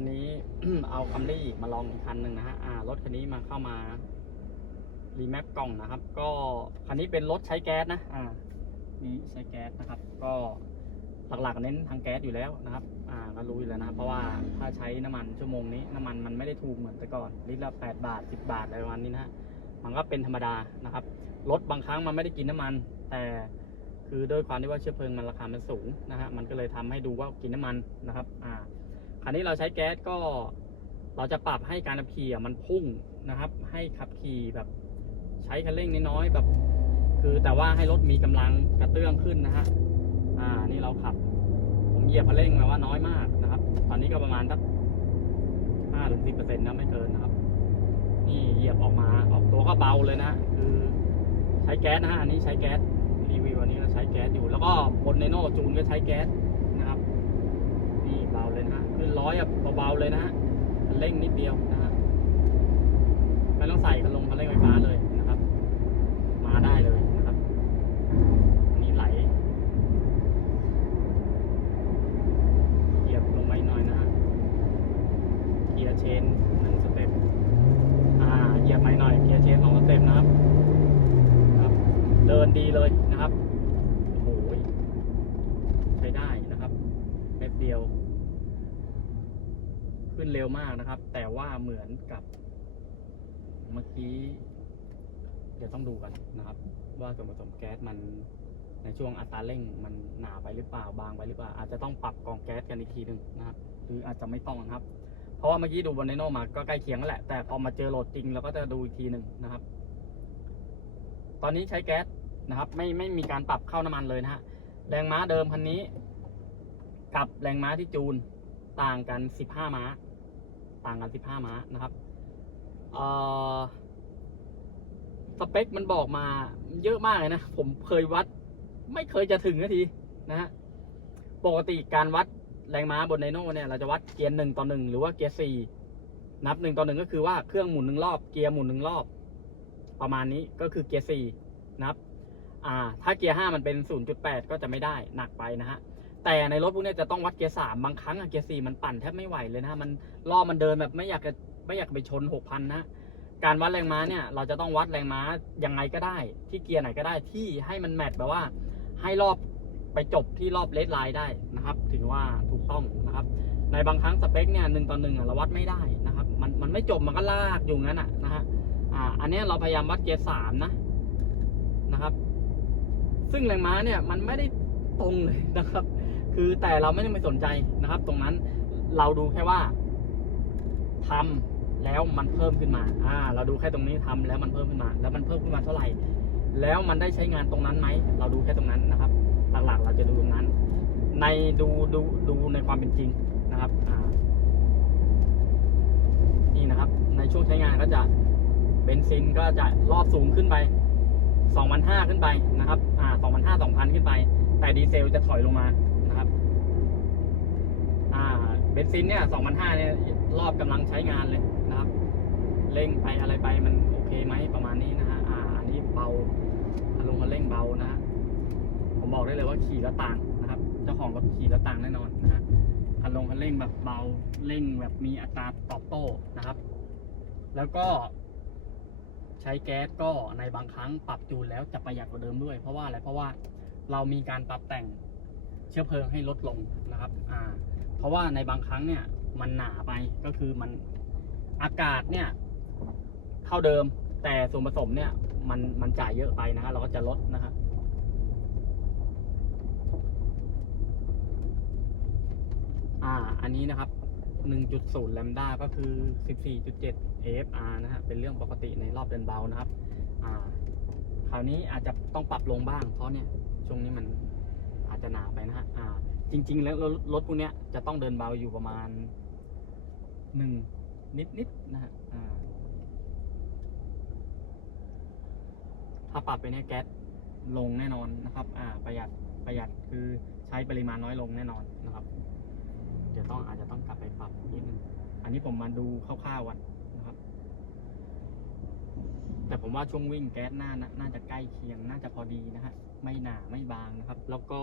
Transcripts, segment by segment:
วันนี้ เอาคัมรี่มาลองอีกคันหนึ่งนะฮะอ่ารถคันนี้มาเข้ามารีแมปกล่องนะครับ ก็คันนี้เป็นรถใช้แก๊สนะอ่านี่ใช้แก๊สนะครับ ก็หลักๆเน้นทางแก๊สอยู่แล้วนะครับ อ่าก็รู้อยู่แล้วนะเพราะว่าถ้าใช้น้ำมันชั่วโมงนี้น้ำมันมันไม่ได้ถูกเหมือนแต่ก่อนลิตรละแปดบาทสิบบาทอะไรประมาณนี้นะฮะมันก็เป็นธรรมดานะครับรถบางครั้งมันไม่ได้กินน้ำมัน แต่คือด้วยความที่ว่าเชื้อเพลิงมันราคามันสูงนะฮะมันก็เลยทำให้ดูว่ากินน้ำมันนะครับ อ่า คันนี้เราใช้แก๊สก็เราจะปรับให้การขับขี่มันพุ่งนะครับ ให้ขับขี่แบบใช้คันเร่งน้อยๆแบบ คือแต่ว่าให้รถมีกำลังกระเตื้องขึ้นนะฮะอ่านี่เราขับ ผมเหยียบคันเร่งมาว่าน้อยมากนะครับ ตอนนี้ก็ประมาณสักห้าถึงสิบเปอร์เซ็นต์นะไม่เกินนะครับ นี่เหยียบออกมาออกตัวก็เบาเลยนะคือใช้แก๊สนะฮะอันนี้ใช้แก๊สรีวิวอันนี้เราใช้แก๊สอยู่แล้วก็บนเนโนจูนก็ใช้แก๊ส นะครับนี่เบาเลยนะขึ้นร้อยแบบเบาๆเลยนะฮะเร่งนิดเดียวนะฮะไม่ต้องใส่คันลงคันเร่งไฟฟ้าเลยนะครับ มาได้เลยนะครับอันนี่ไหลเหยียบลงไปหน่อยนะฮะเกียร์เชนหนึ่งสเต็ปอ่าเหยียบไปหน่อยเกียร์เชนสองสเต็ปนะครับครับ เดินดีเลยนะครับโอ้โหใช้ได้นะครับแป๊บเดียว ขึ้นเร็วมากนะครับ แต่ว่าเหมือนกับเมื่อกี้ เดี๋ยวต้องดูกันนะครับ ว่าส่วนผสมแก๊สมันในช่วงอัตราเร่งมันหนาไปหรือเปล่าบางไปหรือเปล่าอาจจะต้องปรับกองแก๊สกันอีกทีหนึ่งนะครับหรืออาจจะไม่ต้องนะครับ เพราะว่าเมื่อกี้ดูบนไนโนมาก็ใกล้เคียงแล้วแหละแต่พอมาเจอโหลดจริงเราก็จะดูอีกทีหนึ่งนะครับ ตอนนี้ใช้แก๊สนะครับ ไม่ไม่มีการปรับเข้าน้ำมันเลยนะฮะแรงม้าเดิมคันนี้ กับแรงม้าที่จูนต่างกัน 15 ม้า ต่างกัน 15 ม้านะครับเออสเปคมันบอกมาเยอะมากเลยนะ ผมเคยวัด ไม่เคยจะถึงนาทีนะฮะปกติการวัดแรงม้าบนไดโน่เนี่ยเราจะวัดเกียร์หนึ่งต่อหนึ่งหรือว่าเกียร์สี่นับหนึ่งต่อหนึ่งก็คือว่าเครื่องหมุนหนึ่งรอบเกียร์หมุนหนึ่งรอบ ประมาณนี้ก็คือเกียร์สี่นับ อ่า ถ้าเกียร์ห้ามันเป็นศูนย์จุดแปดก็จะไม่ได้หนักไปนะฮะ แต่ในรถพวกนี้จะต้องวัดเกียร์สามบางครั้งเกียร์สี่มันปั่นแทบไม่ไหวเลยนะมันล้อมันเดินแบบไม่อยากจะไม่อยากไปชนหกพันนะการวัดแรงม้าเนี่ยเราจะต้องวัดแรงม้ายังไงก็ได้ ที่เกียร์ไหนก็ได้ที่ให้มันแมทแบบว่าให้รอบไปจบที่รอบเลดไลน์ได้นะครับถึงว่าถูกต้องนะครับ ในบางครั้งสเปคเนี่ยหนึ่งต่อหนึ่งอะเราวัดไม่ได้นะครับ มันมันไม่จบมันก็ลากอยู่งั้นอะนะฮะอ่าอันเนี้ยเราพยายามวัดเกียร์สามนะนะครับ ซึ่งแรงม้าเนี่ยมันไม่ได้ตรงเลยนะครับ คือแต่เราไม่ได้ไปสนใจนะครับ ตรงนั้นเราดูแค่ว่าทำแล้วมันเพิ่มขึ้นมา อ่า เราดูแค่ตรงนี้ทำแล้วมันเพิ่มขึ้นมา แล้วมันเพิ่มขึ้นมาเท่าไหร่ แล้วมันได้ใช้งานตรงนั้นไหม เราดูแค่ตรงนั้นนะครับ หลักๆ เราจะดูตรงนั้น ในดูดูดูในความเป็นจริงนะครับ อ่า นี่นะครับ ในช่วงใช้งานก็จะเบนซินก็จะรอบสูงขึ้นไป2,500 ขึ้นไปนะครับ อ่า2,500 2,000 ขึ้นไป แต่ดีเซลจะถอยลงมา อ่าเบนซินเนี่ย2,500เนี่ยรอบกำลังใช้งานเลยนะครับ เร่งไปอะไรไปมันโอเคไหมประมาณนี้นะฮะอ่าอันนี้เบาอารมณ์มันเร่งเบานะฮะผมบอกได้เลยว่าขี่แล้วต่างนะครับ เจ้าของรถขี่แล้วต่างแน่นอนนะฮะคันลงคันเร่งแบบเบาเร่งแบบมีอัตราตอบโต้นะครับ แล้วก็ ใช้แก๊สก็ในบางครั้งปรับจูนแล้วจะประหยัดกว่าเดิมด้วย เพราะว่าอะไรเพราะว่าเรามีการปรับแต่งเชื้อเพลิงให้ลดลงนะครับ อ่า เพราะว่าในบางครั้งเนี่ยมันหนาไปก็คือมันอากาศเนี่ยเท่าเดิมแต่ส่วนผสมเนี่ย มันมันจ่ายเยอะไปนะฮะเราก็จะลดนะฮะอ่า อันนี้นะครับ 1.0แลมด้าก็คือ 14.7 AFR นะฮะเป็นเรื่องปกติในรอบเดินเบานะครับ อ่า คราวนี้อาจจะต้องปรับลงบ้างเพราะเนี่ย ช่วงนี้มันอาจจะหนาไปนะฮะอ่า จริง ๆ แล้วรถพวกเนี้ยจะต้องเดินเบาอยู่ประมาณหนึ่งนิดๆนะฮะถ้าปรับไปเนี่ยแก๊สลงแน่นอนนะครับ อ่า ประหยัดประหยัดคือใช้ปริมาณน้อยลงแน่นอนนะครับ เดี๋ยวต้องอาจจะต้องกลับไปปรับนิดนึงอันนี้ผมมาดูคร่าวๆวันนะครับ แต่ผมว่าช่วงวิ่งแก๊สน่าน่าจะใกล้เคียงน่าจะพอดีนะฮะไม่หนาไม่บางนะครับ แล้วก็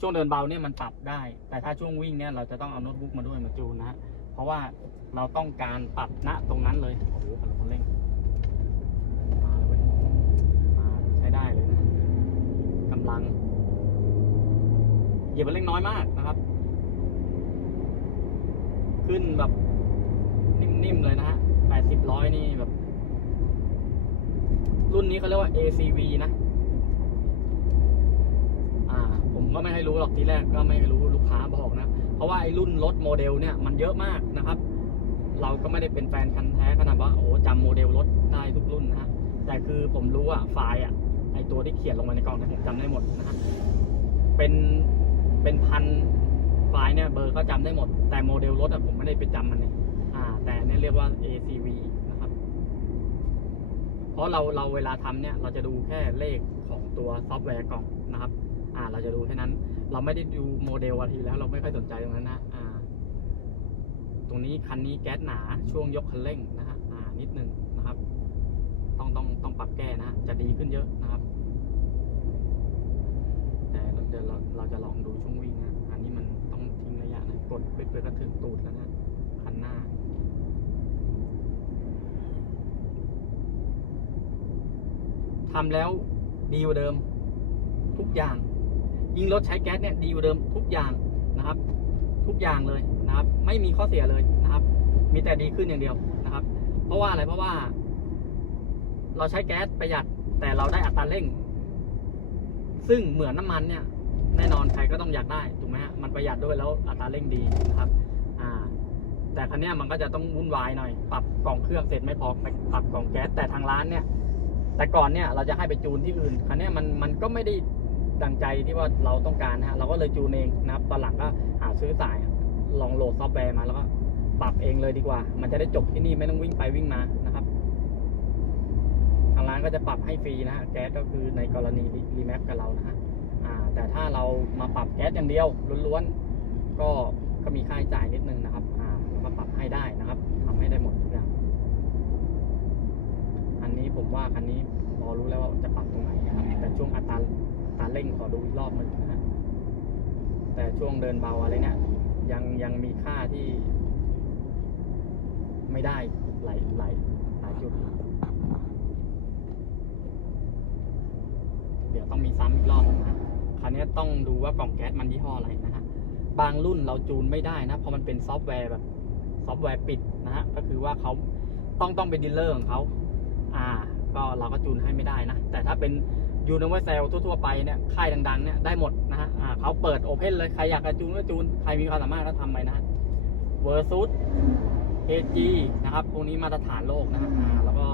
ช่วงเดินเบาเนี่ยมันปรับได้ แต่ถ้าช่วงวิ่งเนี่ยเราจะต้องเอาโน้ตบุ๊กมาด้วยมาจูนนะฮะเพราะว่าเราต้องการปรับณตรงนั้นเลยโอ้โหคันเร่งมาแล้วเว้ยมาใช้ได้เลยนะกำลังเหยียบเร่งน้อยมากนะครับ ขึ้นแบบนิ่มๆเลยนะฮะแปดสิบร้อยนี่แบบ รุ่นนี้เขาเรียกว่า ACV นะ อ่า ผม ก็ไม่ให้รู้หรอกทีแรกก็ไม่ให้รู้ลูกค้าบอกนะ เพราะว่าไอ้รุ่นรถโมเดลเนี่ยมันเยอะมากนะครับ เราก็ไม่ได้เป็นแฟนพันธ์แท้ขนาดว่าโอ้โหจำโมเดลรถได้ทุกรุ่นนะฮะแต่คือผมรู้อะไฟล์อะไอตัวที่เขียนลงมาในกล่องเนี่ยผมจำได้หมดนะฮะเป็นเป็นพันไฟล์เนี่ยเบอร์ก็จำได้หมด แต่โมเดลรถอะผมไม่ได้ไปจำมันเนี่ยอ่า แต่นี่เรียกว่า ACV นะครับ เพราะเราเราเวลาทำเนี่ย เราจะดูแค่เลขของตัวซอฟต์แวร์กล่องนะครับ อ่า เราจะดูแค่นั้น เราไม่ได้ดูโมเดลอะทีแล้วเราไม่ค่อยสนใจตรงนั้นนะอ่า ตรงนี้คันนี้แก๊สหนาช่วงยกคันเร่งนะฮะอ่า นิดนึงนะครับ ต้องต้องต้องปรับแก้นะจะดีขึ้นเยอะนะครับ แต่เดี๋ยวเราเราจะลองดูช่วงวิ่งนะอันนี้มันต้องทิ้งระยะนะกดไปเปิดก็ถึงตูดแล้วนะคันหน้าทำแล้วดีกว่าเดิม ทุกอย่าง ยิงรถใช้แก๊สเนี่ยดีกว่าเดิมทุกอย่างนะครับ ทุกอย่างเลยนะครับ ไม่มีข้อเสียเลยนะครับ มีแต่ดีขึ้นอย่างเดียวนะครับ เพราะว่าอะไรเพราะว่า เราใช้แก๊สประหยัดแต่เราได้อัตราเร่ง ซึ่งเหมือนน้ำมันเนี่ย แน่นอนใครก็ต้องอยากได้ถูกไหมฮะมันประหยัดด้วยแล้วอัตราเร่งดีนะครับ อ่า แต่คันนี้มันก็จะต้องวุ่นวายหน่อยปรับกล่องเครื่องเสร็จไม่พอไปปรับกล่องแก๊สแต่ทางร้านเนี่ย แต่ก่อนเนี่ยเราจะให้ไปจูนที่อื่นคันนี้มันมันก็ไม่ได้ ดังใจที่ว่าเราต้องการนะฮะเราก็เลยจูนเองนะครับตอนหลังก็หาซื้อสายลองโหลดซอฟต์แวร์มาแล้วก็ปรับเองเลยดีกว่า มันจะได้จบที่นี่ไม่ต้องวิ่งไปวิ่งมานะครับ ทางร้านก็จะปรับให้ฟรีนะฮะแก๊สก็คือในกรณีรีแมปกับเรานะฮะอ่าแต่ถ้าเรามาปรับแก๊สอย่างเดียวล้วนๆก็ก็มีค่าใช้จ่ายนิดนึงนะครับอ่าเราก็ปรับให้ได้นะครับทำให้ได้หมดทุกอย่างอันนี้ผมว่าคันนี้พอรู้แล้วว่าจะปรับตรงไหนนะครับแต่ช่วงอัตรา อัตราเร่งขอดูอีกรอบหนึ่งนะฮะแต่ช่วงเดินเบาอะไรเนี่ยยังยังมีค่าที่ ไม่ได้หลายหลายหลายจุด เดี๋ยวต้องมีซ้ำอีกรอบหนึงนะฮะคราวนี้ต้องดูว่ากล่องแก๊สมันยี่ห้ออะไรนะฮะบางรุ่นเราจูนไม่ได้นะเพราะมันเป็นซอฟต์แวร์แบบซอฟต์แวร์ปิดนะฮะก็คือว่าเขาต้องต้องเป็นดีลเลอร์ของเขาอ่า ก็เราก็จูนให้ไม่ได้นะแต่ถ้าเป็น ยูนิเวอร์แซลทั่วๆไปเนี่ยค่ายดังๆเนี่ยได้หมดนะฮะอ่าเขาเปิดโอเพนเลย ใครอยากจะจูนก็จูน ใครมีความสามารถก็ทำไปนะฮะเวอร์ซุสเอจีนะครับพวกนี้มาตรฐานโลกนะฮะอ่าแล้วก็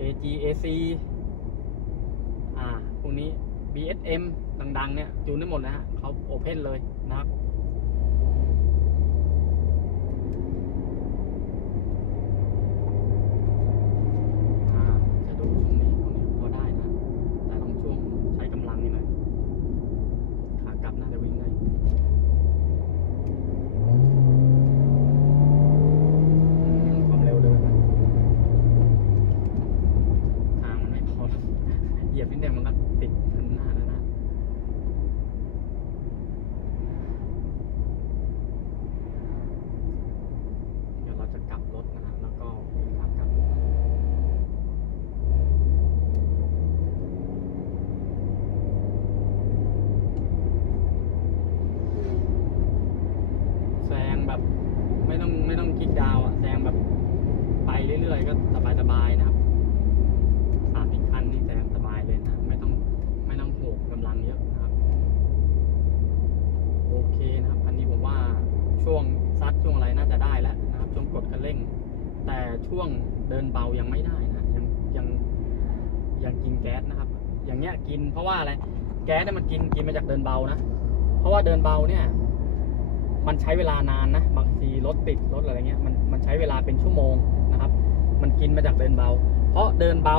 AG AC อ่าพวกนี้ BSM ดังๆเนี่ยจูนได้หมดนะฮะเขาโอเพนเลยนะครับ อ่าจะดูช่วงนี้ช่วงนี้พอได้นะ แต่ต้องช่วงใช้กำลังนิดหน่อยขากลับน่าจะวิ่งได้อืมความเร็วเดินนะทางมันไม่พอหรอกเหยียบนิดเดียวมันก็ติดข้างหน้าแล้วนะ เดี๋ยวเราจะกลับรถนะฮะ แล้วก็วิ่งขากลับ แซงแบบไม่ต้องไม่ต้องคิดดาวน์อะแซงแบบไปเรื่อยๆ ก็สบายๆนะครับสามอีกคันนี่แซงสบายเลยนะ ไม่ต้องไม่ต้องโหกกำลังเยอะนะครับ โอเคนะครับคันนี้ผมว่าช่วงซัด ช่วงอะไรน่าจะได้แล้วนะครับช่วงกดคันเร่ง แต่ช่วงเดินเบายังไม่ได้นะยังยังยังกินแก๊สนะครับ อย่างเงี้ยกินเพราะว่าอะไรแก๊สเนี่ยมันกินกินมาจากเดินเบานะ เพราะว่าเดินเบาเนี่ย มันใช้เวลานานนะบางทีรถติดรถอะไรเงี้ยมันมันใช้เวลาเป็นชั่วโมงนะครับ มันกินมาจากเดินเบา เพราะเดินเบา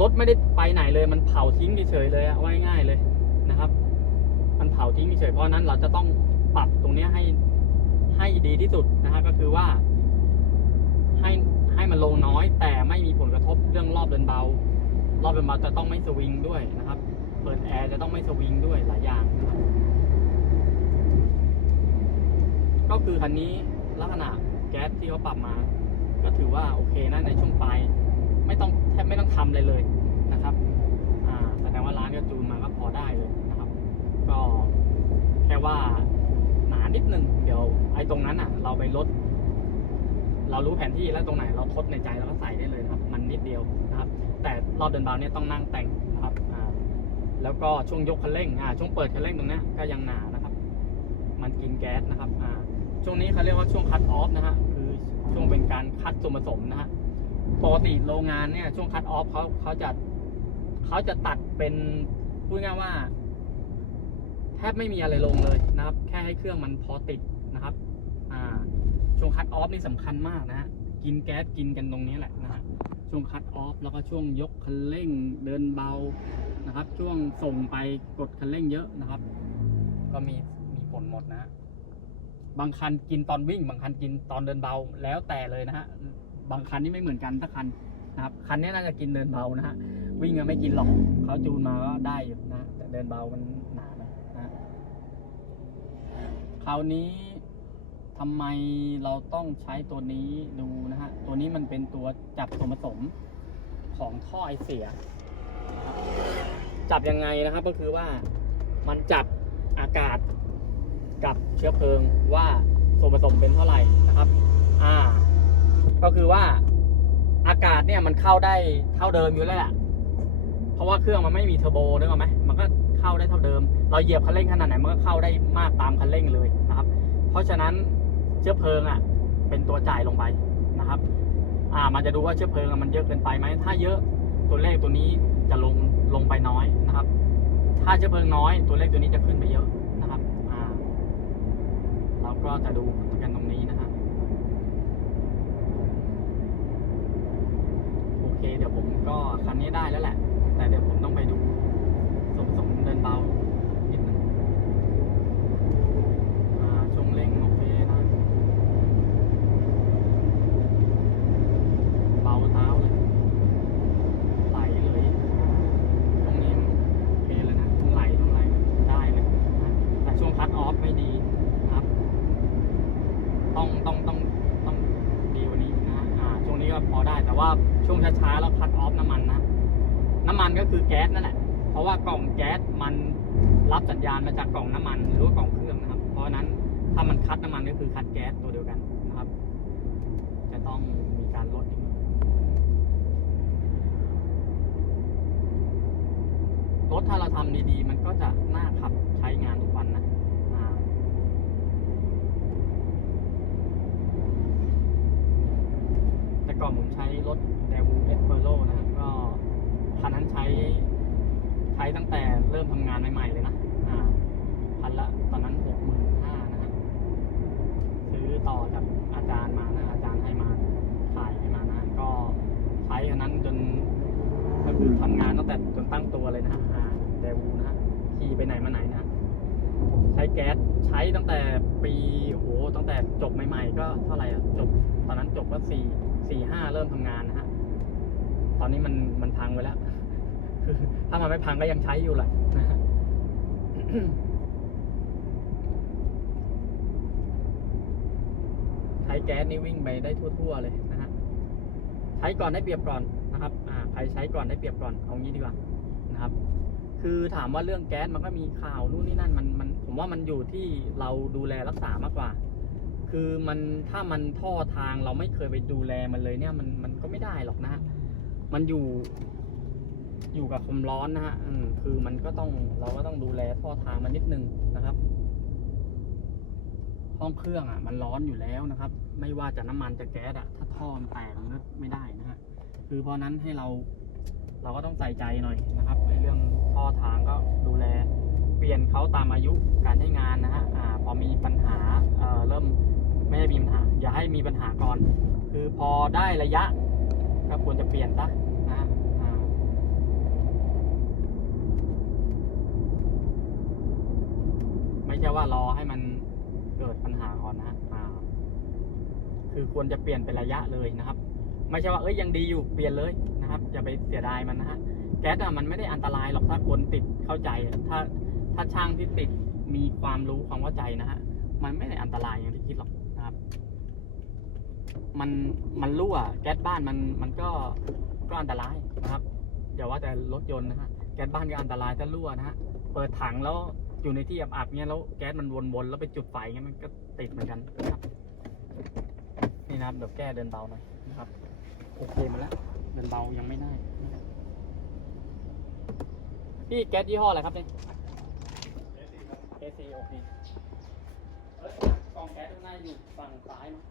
รถไม่ได้ไปไหนเลยมันเผาทิ้งเฉยเลยอะว่าง่ายเลยนะครับ มันเผาทิ้งเฉยเพราะฉะนั้นเราจะต้องปรับตรงเนี้ยให้ ให้ดีที่สุดนะฮะก็คือว่า ให้ให้มันลงน้อย แต่ไม่มีผลกระทบเรื่องรอบเดินเบา รอบเดินเบาจะต้องไม่สวิงด้วยนะครับ เปิดแอร์จะต้องไม่สวิงด้วยหลายอย่างก็คือคันนี้ลักษณะแก๊สที่เขาปรับมา ก็ถือว่าโอเคนะในช่วงปลายไม่ต้องแทบไม่ต้องทำเลยเลยนะครับแสดงว่าร้านก็จูนมาก็พอได้เลยนะครับ ก็แค่ว่าหนานิดนึงเดี๋ยวไอ้ ตรงนั้นอะ เราไปลด เรารู้แผนที่แล้วตรงไหน เราทดในใจเราก็ใส่ได้เลยครับ มันนิดเดียวนะครับ แต่รอบเดินเบาเนี่ยต้องนั่งแต่งนะครับอ่าแล้วก็ช่วงยกคันเร่งอ่าช่วงเปิดคันเร่งตรงนี้ก็ยังหนานะครับ มันกินแก๊สนะครับอ่าช่วงนี้เขาเรียกว่าช่วงคัตออฟนะฮะคือช่วงเป็นการคัดส่วนผสมนะฮะปกติโรงงานเนี่ยช่วงคัตออฟเขาเขาจะเขาจะตัดเป็นพูดง่ายว่า แทบไม่มีอะไรลงเลยนะครับ แค่ให้เครื่องมันพอติดนะครับ ช่วงคัตออฟนี่สำคัญมากนะฮะกินแก๊สกินกันตรงนี้แหละนะฮะช่วงคัตออฟแล้วก็ช่วงยกคันเร่งเดินเบานะครับ ช่วงส่งไปกดคันเร่งเยอะนะครับ ก็มีมีผลหมดนะฮะบางคันกินตอนวิ่ง บางคันกินตอนเดินเบาแล้วแต่เลยนะฮะบางคันนี่ไม่เหมือนกันสักคันนะครับคันนี้น่าจะกินเดินเบานะฮะวิ่งอะไม่กินหรอกเขาจูนมาก็ได้อยู่นะแต่เดินเบามันหนานะนะคราวนี้ ทำไมเราต้องใช้ตัวนี้ดูนะฮะ ตัวนี้มันเป็นตัวจับส่วนผสมของท่อไอเสีย จับยังไงนะครับก็คือว่ามันจับอากาศกับเชื้อเพลิงว่าส่วนผสมเป็นเท่าไหร่นะครับ อ่า ก็คือว่าอากาศเนี่ยมันเข้าได้เท่าเดิมอยู่แล้วแหละ เพราะว่าเครื่องมันไม่มีเทอร์โบนึกออกไหมมันก็เข้าได้เท่าเดิม เราเหยียบคันเร่งขนาดไหนมันก็เข้าได้มากตามคันเร่งเลยนะครับ เพราะฉะนั้น เชื้อเพลิงอะเป็นตัวจ่ายลงไปนะครับ อ่ามันจะดูว่าเชื้อเพลิงมันเยอะเกินไปไหมถ้าเยอะตัวเลขตัวนี้จะลงลงไปน้อยนะครับ ถ้าเชื้อเพลิงน้อย ตัวเลขตัวนี้จะขึ้นไปเยอะนะครับ อ่า เราก็จะดูกันตรงนี้นะครับโอเค เดี๋ยวผมก็คันนี้ได้แล้วแหละ แต่เดี๋ยวผมต้องไปดูส่วนผสมเดินเบานิดนึงอ่าช่วงเร่งโอเคนะเบาเท้าเลยไหลเลยตรงนี้โอเคเลยนะตรงไหลตรงไหลได้เลยนะแต่ช่วงคัตออฟไม่ดีนะครับ ต้องต้องต้องต้องดีกว่านี้นะฮะอ่า ช่วงนี้ก็พอได้ แต่ว่าช่วงช้าๆแล้วคัตออฟน้ำมันนะ น้ำมันก็คือแก๊สนั่นแหละ เพราะว่ากล่องแก๊สมันรับ สัญญาณมาจากกล่องน้ำมันหรือว่ากล่องเครื่องนะครับ เพราะนั้นถ้ามันคัดน้ำมันก็คือคัดแก๊สตัวเดียวกันนะครับ จะต้องมีการลดอีกรถถ้าเราทำดีๆ มันก็จะน่าขับใช้งานทุกวันนะแต่ก่อนผมใช้รถเดวูเอสเ r โ o นะครับก็คันนั้นใช้ใช้ตั้งแต่เริ่มทำงานใหม่ๆเลยนะอ่าพันละตอนนั้นหกหมื่นห้านะฮะซื้อต่อจากอาจารย์มานะอาจารย์ให้มาขายให้มานะ ก็ใช้คันนั้นจนก็คือทำงาน ตั้งตัวเลยนะฮะอ่าเดวูนะฮะขี่ไปไหนมาไหนนะใช้แก๊สใช้ตั้งแต่ปีโอ้โหตั้งแต่จบใหม่ ๆ ก็เท่าไหร่อะจบ ตอนนั้นจบก็สี่สี่ห้าเริ่มทำงานนะฮะตอนนี้มันมันพังไปแล้วคือถ้ามันไม่พังก็ยังใช้อยู่แหละใช้แก๊สนี่วิ่งไปได้ทั่วๆเลยนะฮะใช้ก่อนได้เปรียบก่อนนะครับ อ่า ใครใช้ก่อนได้เปรียบก่อน เอางี้ดีกว่า นะครับ คือถามว่าเรื่องแก๊สมันก็มีข่าวนู่นนี่นั่นมันมันผมว่ามันอยู่ที่เราดูแลรักษามากกว่า คือมันถ้ามันท่อทางเราไม่เคยไปดูแลมันเลยเนี่ยมันมันก็ไม่ได้หรอกนะฮะมันอยู่อยู่กับความร้อนนะฮะคือมันก็ต้องเราก็ต้องดูแลท่อทางมันนิดนึงนะครับห้องเครื่องอะ มันร้อนอยู่แล้วนะครับ ไม่ว่าจะน้ำมันจะแก๊สอะ ถ้าท่อมันแตกมันไม่ได้นะฮะ คือเพราะนั้นให้เรา เราก็ต้องใส่ใจหน่อยนะครับ ท่อทางก็ดูแลเปลี่ยนเขาตามอายุการใช้งานนะฮะอ่าพอมีปัญหาเอ่อเริ่มไม่ได้มีปัญหา อย่าให้มีปัญหาก่อน คือพอได้ระยะก็ควรจะเปลี่ยนซะนะฮะอ่าไม่ใช่ว่ารอให้มันเกิดปัญหาก่อนนะฮะคือควรจะเปลี่ยนเป็นระยะเลยนะครับ ไม่ใช่ว่าเอ้ยยังดีอยู่เปลี่ยนเลยนะครับอย่าไปเสียดายมันนะฮะ แก๊สอะมันไม่ได้อันตรายหรอกถ้าคนติดเข้าใจ ถ้าถ้าช่างที่ติดมีความรู้ความเข้าใจนะฮะมันไม่ได้อันตรายอย่างที่คิดหรอกนะครับ มันมันรั่วแก๊สบ้านมันมันก็ก็อันตรายนะครับอย่าว่าแต่รถยนต์นะฮะแก๊สบ้านก็อันตรายถ้ารั่วนะฮะเปิดถังแล้วอยู่ในที่อับๆเงี้ยแล้วแก๊สมันวนๆแล้วไปจุดไฟเงี้ยมันก็ติดเหมือนกันนะครับ นี่นะครับเดี๋ยวแก้เดินเบาหน่อยนะครับโอเคมาแล้วเดินเบายังไม่ได้นะครับ พี่แก๊สยี่ห้ออะไรครับเนี่ย AC โอเคเอ้ยกล่องแก๊สข้างหน้าอยู่ฝั่งซ้ายมั้ง